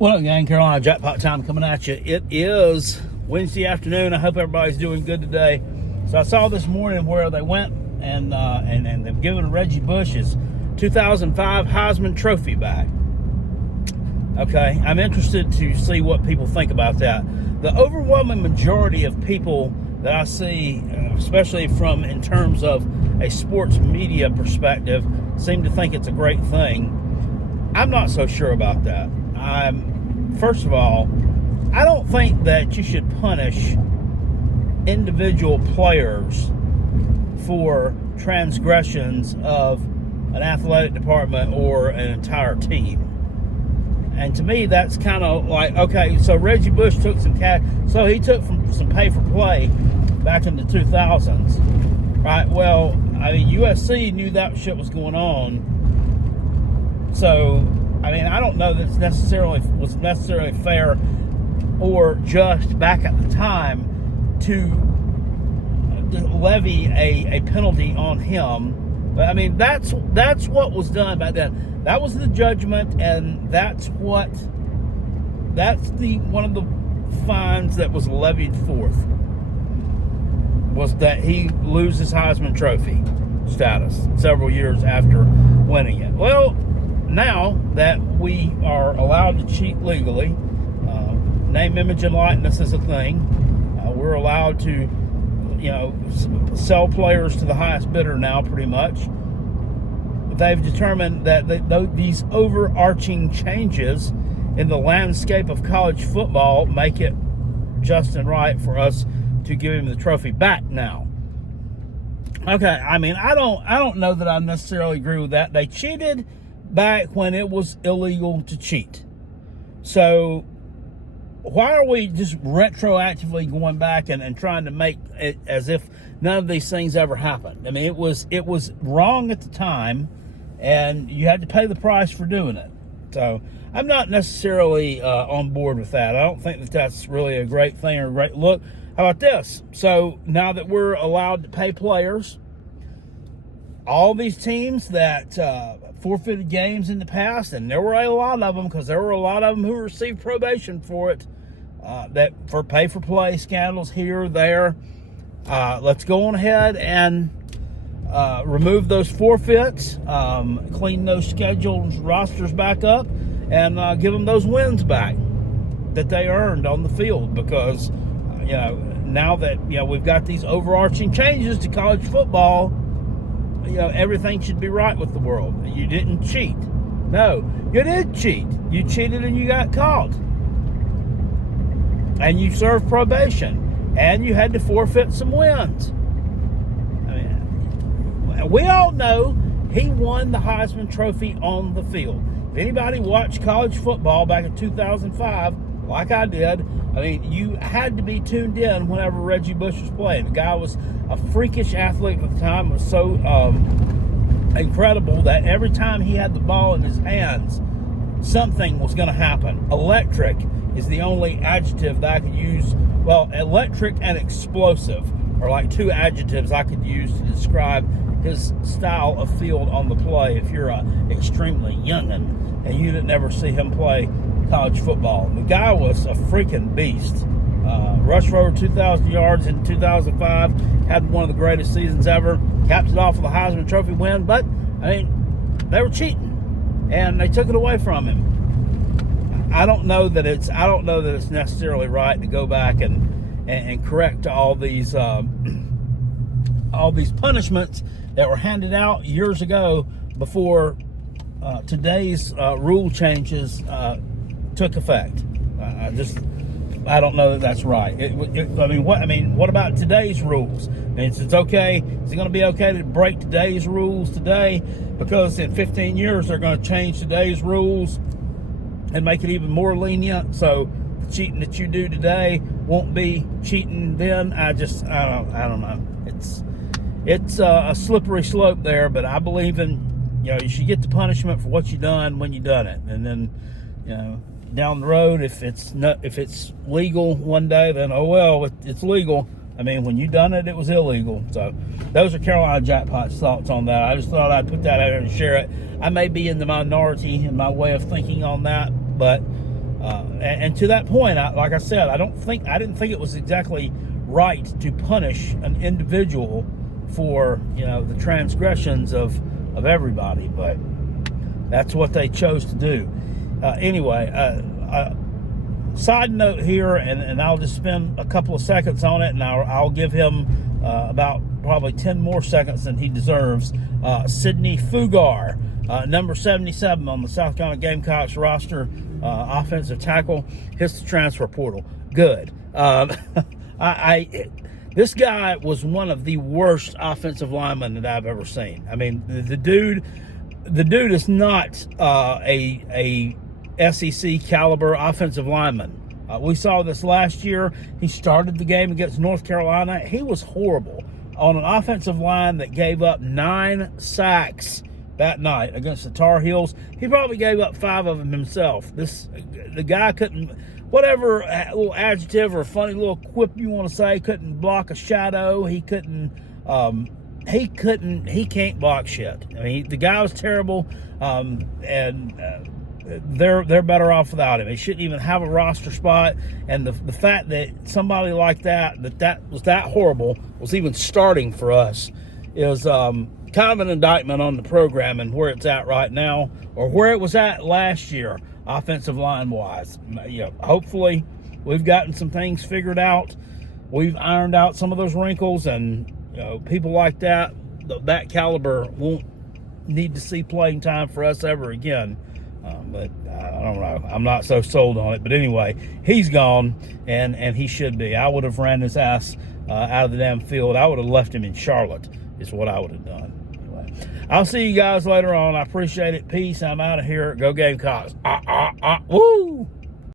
What up, gang? Carolina Jackpot time coming at you. It is Wednesday afternoon. I hope everybody's doing good today. So I saw this morning where they went and they've given Reggie Bush his 2005 Heisman Trophy back. Okay, I'm interested to see what people think about that. The overwhelming majority of people that I see, especially from in terms of a sports media perspective, seem to think it's a great thing. I'm not so sure about that. First of all, I don't think that you should punish individual players for transgressions of an athletic department or an entire team. And to me, that's kind of like, okay, so Reggie Bush took some cash, so he took some pay for play back in the 2000s, right? Well, I mean, USC knew that shit was going on, so I mean, I don't know that it was necessarily fair or just back at the time to levy a penalty on him. But I mean, that's what was done back then. That was the judgment, and that's one of the fines that was levied forth, was that he loses Heisman Trophy status several years after winning it. Well, now that we are allowed to cheat legally, name, image, and likeness is a thing. We're allowed to, sell players to the highest bidder now, pretty much. They've determined that these overarching changes in the landscape of college football make it just and right for us to give him the trophy back now. Okay, I mean, I don't know that I necessarily agree with that. They cheated back when it was illegal to cheat. So why are we just retroactively going back and trying to make it as if none of these things ever happened? I mean, it was wrong at the time, and you had to pay the price for doing it. So I'm not necessarily on board with that. I don't think that that's really a great thing or a great look. How about this? So now that we're allowed to pay players, all these teams that forfeited games in the past, and there were a lot of them, because there were a lot of them who received probation for it, that for pay-for-play scandals here or there. Let's go on ahead and remove those forfeits, clean those scheduled rosters back up, and give them those wins back that they earned on the field, because now that we've got these overarching changes to college football, everything should be right with the world. You didn't cheat. No, you did cheat. You cheated and you got caught. And you served probation. And you had to forfeit some wins. I mean, we all know he won the Heisman Trophy on the field. If anybody watched college football back in 2005, like I did, I mean, you had to be tuned in whenever Reggie Bush was playing. The guy was a freakish athlete at the time. It was so incredible that every time he had the ball in his hands, something was going to happen. Electric is the only adjective that I could use. Well, electric and explosive are like two adjectives I could use to describe his style of field on the play if you're extremely youngin' and you didn't ever see him play college football. The guy was a freaking beast. Rushed for over 2,000 yards in 2005. Had one of the greatest seasons ever. Capped it off with a Heisman Trophy win. But, I mean, they were cheating. And they took it away from him. I don't know that it's necessarily right to go back and correct all these punishments that were handed out years ago before today's rule changes took effect. I don't know that that's right. What about today's rules? It's okay. Is it going to be okay to break today's rules today? Because in 15 years they're going to change today's rules and make it even more lenient. So the cheating that you do today won't be cheating then. I don't know. It's a slippery slope there, but I believe in you should get the punishment for what you done when you done it, and then down the road, if it's legal one day, then oh well, it's legal. I mean, when you done it, it was illegal. So those are Carolina Jackpot's thoughts on that. I just thought I'd put that out there and share it. I may be in the minority in my way of thinking on that, but And to that point, like I said, I didn't think it was exactly right to punish an individual for, you know, the transgressions of everybody, but that's what they chose to do. Anyway, side note here, and I'll just spend a couple of seconds on it, and I'll give him about probably 10 more seconds than he deserves. Sidney Fugar, number 77 on the South Carolina Gamecocks roster, offensive tackle, hits the transfer portal. Good. This guy was one of the worst offensive linemen that I've ever seen. I mean, the dude is not a SEC caliber offensive lineman. We saw this last year. He started the game against North Carolina. He was horrible on an offensive line that gave up 9 sacks that night against the Tar Heels. He probably gave up 5 of them himself. The guy couldn't, whatever little adjective or funny little quip you want to say, couldn't block a shadow. He can't block shit. I mean, the guy was terrible, and they're better off without him. He shouldn't even have a roster spot. And the fact that somebody like that was that horrible was even starting for us is kind of an indictment on the program and where it's at right now, or where it was at last year, offensive line wise. You know, hopefully we've gotten some things figured out. We've ironed out some of those wrinkles, and you know, people like that caliber won't need to see playing time for us ever again. But I don't know. I'm not so sold on it. But anyway, he's gone, and he should be. I would have ran his ass out of the damn field. I would have left him in Charlotte is what I would have done. Anyway, I'll see you guys later on. I appreciate it. Peace. I'm out of here. Go Gamecocks. Woo!